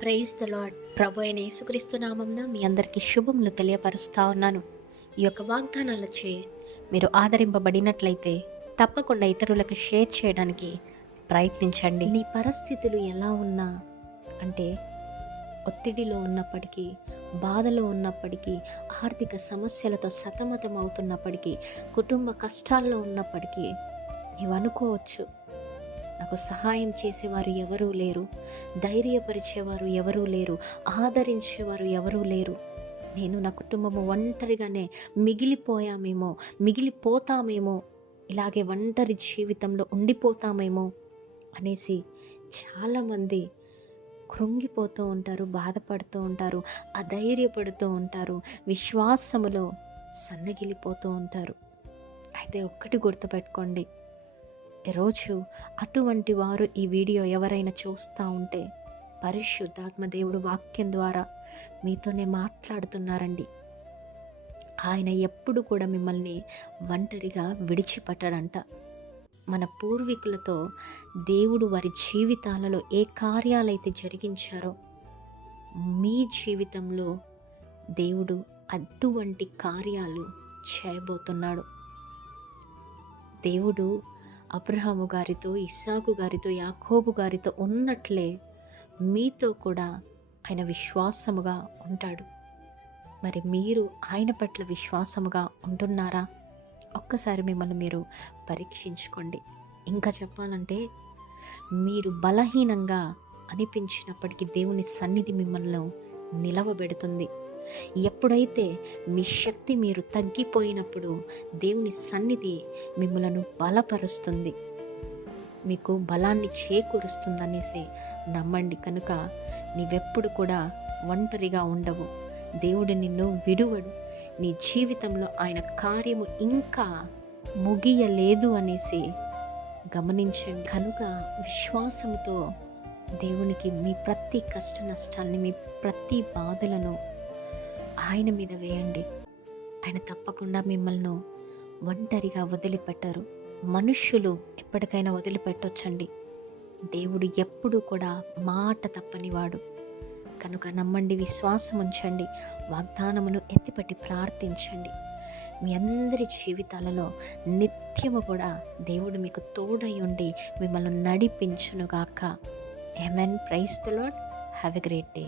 Praise the lord. ప్రభు అయిన యేసుక్రీస్తు నామమున మీ అందరికీ శుభములు తెలియపరుస్తా ఉన్నాను. ఈ యొక్క వాగ్దానాలచే మీరు ఆదరింపబడినట్లయితే తప్పకుండా ఇతరులకు షేర్ చేయడానికి ప్రయత్నించండి. నీ పరిస్థితులు ఎలా ఉన్నా, అంటే ఒత్తిడిలో ఉన్నప్పటికీ, బాధలో ఉన్నప్పటికీ, ఆర్థిక సమస్యలతో సతమతం అవుతున్నప్పటికీ, కుటుంబ కష్టాల్లో ఉన్నప్పటికీ నీవు అనుకోవచ్చు, నాకు సహాయం చేసేవారు ఎవరూ లేరు, ధైర్యపరిచేవారు ఎవరూ లేరు, ఆదరించేవారు ఎవరూ లేరు, నేను నా కుటుంబము ఒంటరిగానే మిగిలిపోతామేమో, ఇలాగే ఒంటరి జీవితంలో ఉండిపోతామేమో అనేసి చాలామంది కృంగిపోతూ ఉంటారు, బాధపడుతూ ఉంటారు, అధైర్యపడుతూ ఉంటారు, విశ్వాసములో సన్నగిలిపోతూ ఉంటారు. అయితే ఒక్కటి గుర్తుపెట్టుకోండి, ఈరోజు అటువంటి వారు ఈ వీడియో ఎవరైనా చూస్తూ ఉంటే పరిశుద్ధాత్మ దేవుడు వాక్యం ద్వారా మీతోనే మాట్లాడుతున్నారండి. ఆయన ఎప్పుడు కూడా మిమ్మల్ని ఒంటరిగా విడిచిపెట్టడంట. మన పూర్వీకులతో దేవుడు వారి జీవితాలలో ఏ కార్యాలైతే జరిగించారో మీ జీవితంలో దేవుడు అటువంటి కార్యాలు చేయబోతున్నాడు. దేవుడు అబ్రహాము గారితో, ఇస్సాకు గారితో, యాకోబు గారితో ఉన్నట్లే మీతో కూడా ఆయన విశ్వాసముగా ఉంటాడు. మరి మీరు ఆయన పట్ల విశ్వాసముగా ఉంటున్నారా? ఒక్కసారి మిమ్మల్ని మీరు పరీక్షించుకోండి. ఇంకా చెప్పాలంటే, మీరు బలహీనంగా అనిపించినప్పటికీ దేవుని సన్నిధి మిమ్మల్ని నిలవబెడుతుంది. ఎప్పుడైతే మీ శక్తి మీరు తగ్గిపోయినప్పుడు దేవుని సన్నిధి మిమ్మలను బలపరుస్తుంది, మీకు బలాన్ని చేకూరుస్తుందనేసి నమ్మండి. కనుక నీవెప్పుడు కూడా ఒంటరిగా ఉండవు. దేవుడు నిన్ను విడువడు. నీ జీవితంలో ఆయన కార్యము ఇంకా ముగియలేదు అనేసి గమనించండి. కనుక విశ్వాసంతో దేవునికి మీ ప్రతి కష్ట నష్టాన్ని, మీ ప్రతి బాధలను ఆయన మీద వేయండి. ఆయన తప్పకుండా మిమ్మల్ని ఒంటరిగా వదిలిపెట్టరు. మనుష్యులు ఎప్పటికైనా వదిలిపెట్టొచ్చండి, దేవుడు ఎప్పుడూ కూడా మాట తప్పనివాడు. కనుక నమ్మండి, విశ్వాసం ఉంచండి, వాగ్దానమును ఎత్తిపట్టి ప్రార్థించండి. మీ అందరి జీవితాలలో నిత్యము కూడా దేవుడు మీకు తోడై ఉండి మిమ్మల్ని నడిపించునుగాక. Amen. Praise the Lord. Have a great day.